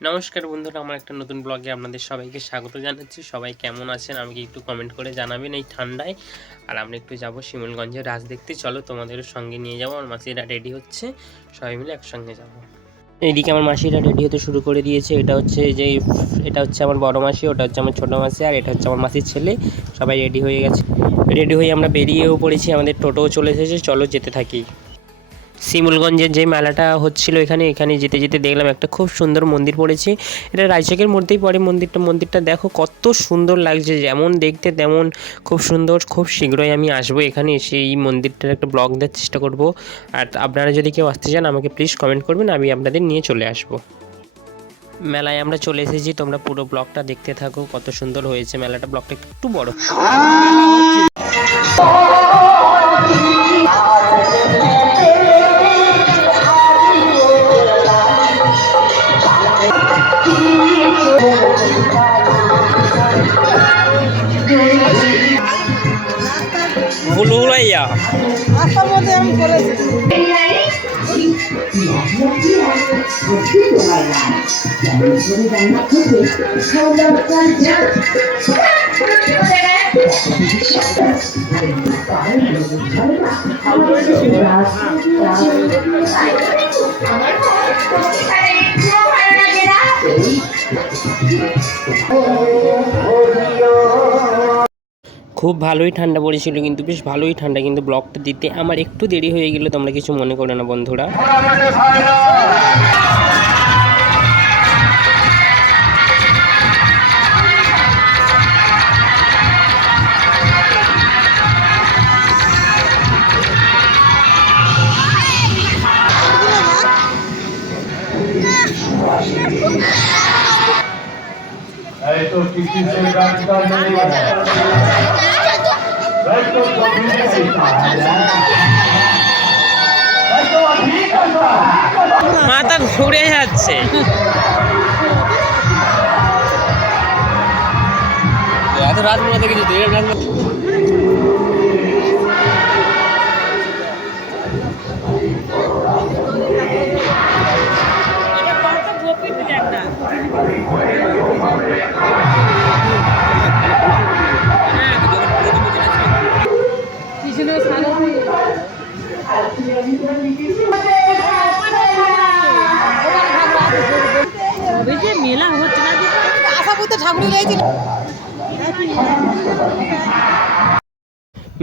নমস্কার বন্ধুরা, আমার একটা নতুন ব্লগে আপনাদের সবাইকে স্বাগত জানাচ্ছি। সবাই কেমন আছেন? আমাকে একটু কমেন্ট করে জানাবেন এই ঠান্ডায়। আর আমরা একটু যাব শিমুলগঞ্জে রাজ দেখতে চলো তোমাদের সঙ্গে নিয়ে যাব। আমার মাসিরা রেডি হচ্ছে। সবাই মিলে একসঙ্গে যাব। এইদিকে আমার মাসিরা রেডি হতে শুরু করে দিয়েছে। এটা হচ্ছে যে, এটা হচ্ছে আমার বড় মাসি, ওটা হচ্ছে আমার ছোটো মাসি, আর এটা হচ্ছে আমার মাসির ছেলে। সবাই রেডি হয়ে গেছে। রেডি হয়ে আমরা বেরিয়েও পড়েছি। আমাদের টোটোও চলে এসেছে। চলো যেতে থাকি। শিমুলগঞ্জের যে মেলাটা হচ্ছিল এখানে এখানে যেতে যেতে দেখলাম একটা খুব সুন্দর মন্দির পড়েছে। এটা রায়চকের মধ্যেই পড়ে মন্দিরটা। মন্দিরটা দেখো কত সুন্দর লাগছে, যেমন দেখতে তেমন খুব সুন্দর, খুব শীঘ্রই আমি আসব এখানে এসে এই মন্দিরটার একটা ব্লগ দেওয়ার চেষ্টা করব। আর আপনারা যদি কেউ আসতে চান, আমাকে প্লিজ কমেন্ট করবেন, আমি আপনাদের নিয়ে চলে আসব। মেলায় আমরা চলে এসেছি, তোমরা পুরো ব্লগটা দেখতে থাকো, কত সুন্দর হয়েছে মেলাটা, ব্লগটা একটু বড়। আসার মধ্যে আমি বলেছি খুব ভালোই ঠান্ডা পড়েছিল কিন্তু বেশ ভালোই ঠান্ডা কিন্তু ব্লগটা দিতে আমার একটু দেরি হয়ে গেল তোমরা কিছু মনে করো না বন্ধুরা है तो किसी से মাথা ঘুরে যাচ্ছে। এত রাত মনে দেখেছি দেড় রাত পিছনে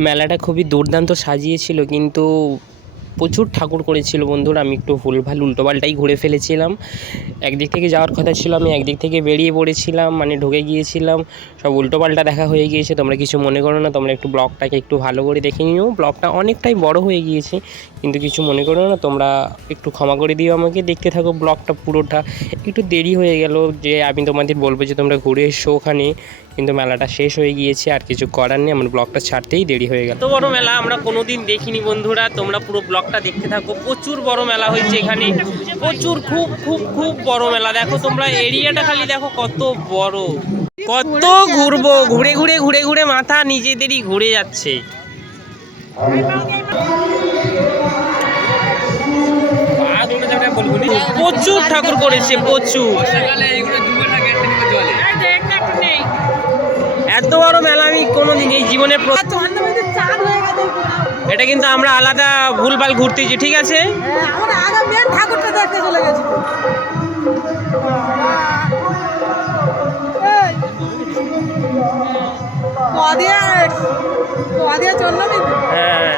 মেলাটা খুবই দুর্দান্ত সাজিয়েছিল, কিন্তু প্রচুর ঠাকুর করেছিল বন্ধুরা, আমি একটু ভুলভাল উল্টোপাল্টাই ঘুরে ফেলেছিলাম। একদিক থেকে যাওয়ার কথা ছিল, আমি একদিক থেকে বেরিয়ে পড়েছিলাম মানে ঢুকে গিয়েছিলাম। সব উল্টোপাল্টা দেখা হয়ে গিয়েছে, তোমরা কিছু মনে করো না, তোমরা একটু ব্লগটাকে একটু ভালো করে দেখে নিও। ব্লগটা অনেকটাই বড় হয়ে গিয়েছে, কিন্তু কিছু মনে করো না, তোমরা একটু ক্ষমা করে দিও আমাকে, দেখতে থাকো ব্লগটা পুরোটা। একটু দেরি হয়ে গেল, যে আমি তোমাদের বলব যে তোমরা ঘুরে এসো ওখানে। কিন্তু মেলাটা শেষ হয়ে গিয়েছে আর কিছু করার নেই আমার ব্লগটা ছাড়তেই দেরি হয়ে গেল। তো বড় মেলা আমরা কোনোদিন দেখিনি বন্ধুরা তোমরা পুরো ব্লগটা দেখতে থাকো। প্রচুর বড় মেলা হয়েছে এখানে। প্রচুর খুব খুব খুব বড় মেলা। দেখো তোমরা এরিয়াটা খালি দেখো কত বড়। কত ঘুরবো ঘুরে ঘুরে ঘুরে ঘুরে মাথা নিজেদেরই ঘুরে যাচ্ছে। প্রচুর ঠাকুর করেছে প্রচুর। এত বড় মেলা আমি কোনোদিন এই জীবনে এটা কিন্তু আমরা আলাদা ভুলভাল ঘুরতেছি ঠিক আছে? হ্যাঁ, ঠাকুরটা দেখতে চলে গেছি। হ্যাঁ।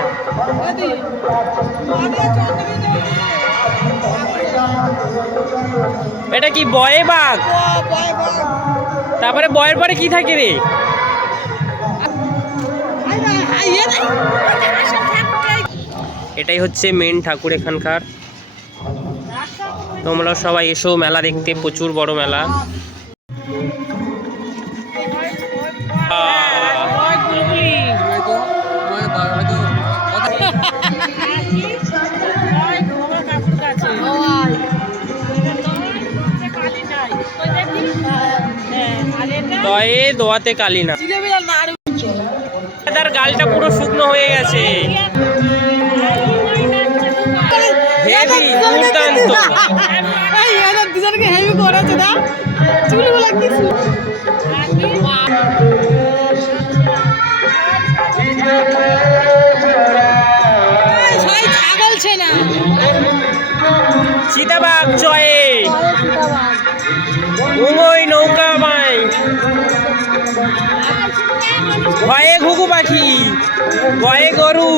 এটা কি বয়ে বাঘ। তারপরে বয়ের পরে কি থাকে রে? এটাই হচ্ছে মেন ঠাকুর এখানকার। তোমরা সবাই এসো মেলা দেখতে প্রচুর বড় মেলা। দয়ে দোয়াতে কালি না। জিলেবি তার গালটা পুরো শুকনো হয়ে গেছে। এই এদের দুজনকে হেভি করে হয়েছে না চুলগুলো কি ছাগল চিতাবাঘ চয়ে ওই নৌকা বাই ভয়ে ঘুঘু পাখি ভয়ে গরু।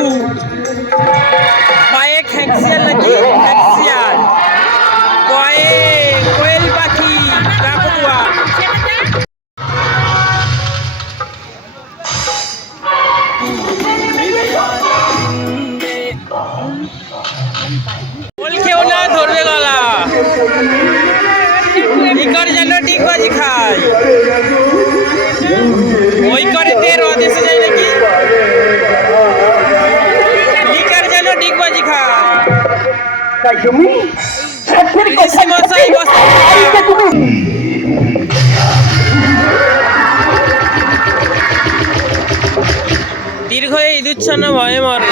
বল খেও না ধরবে গলা। ইকর যেন ডিগবাজি খায়। ওই করে তে রদ এসে যায় নাকি? যেন ডিগবাজি খায়। মশাই দীর্ঘ ইঁদুচ্ছন্ন ভয়ে মরে।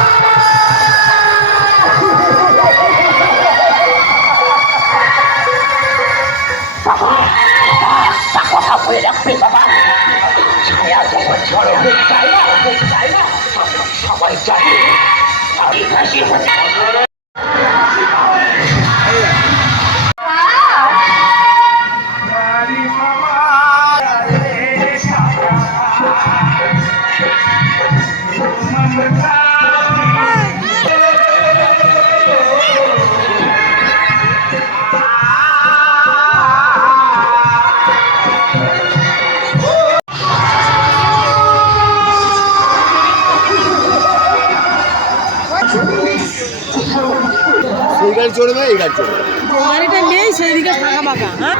我他不会的，会啥办法？他不会，他要就了，会改了，会改了。他他万一加你，他一开始。গাড়ি চড়বে, এই গাড়ি চড়বে। গাড়িটা নেই সেই দিকে ফাঁকা ফাঁকা। হ্যাঁ।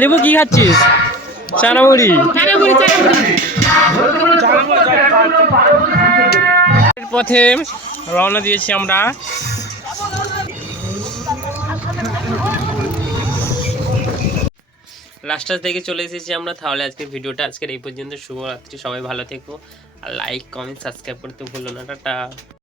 লেবু কি খাচ্ছিস? চানামুড়ি। পথে রওনা দিয়েছি আমরা। লাস্টার থেকে চলে এসেছি আমরা। তাহলে আজকের ভিডিওটা আজকের এই পর্যন্ত। শুভরাত্রি সবাই ভালো থেকো। আর লাইক কমেন্ট সাবস্ক্রাইব করতে ভুলো না। টাটা।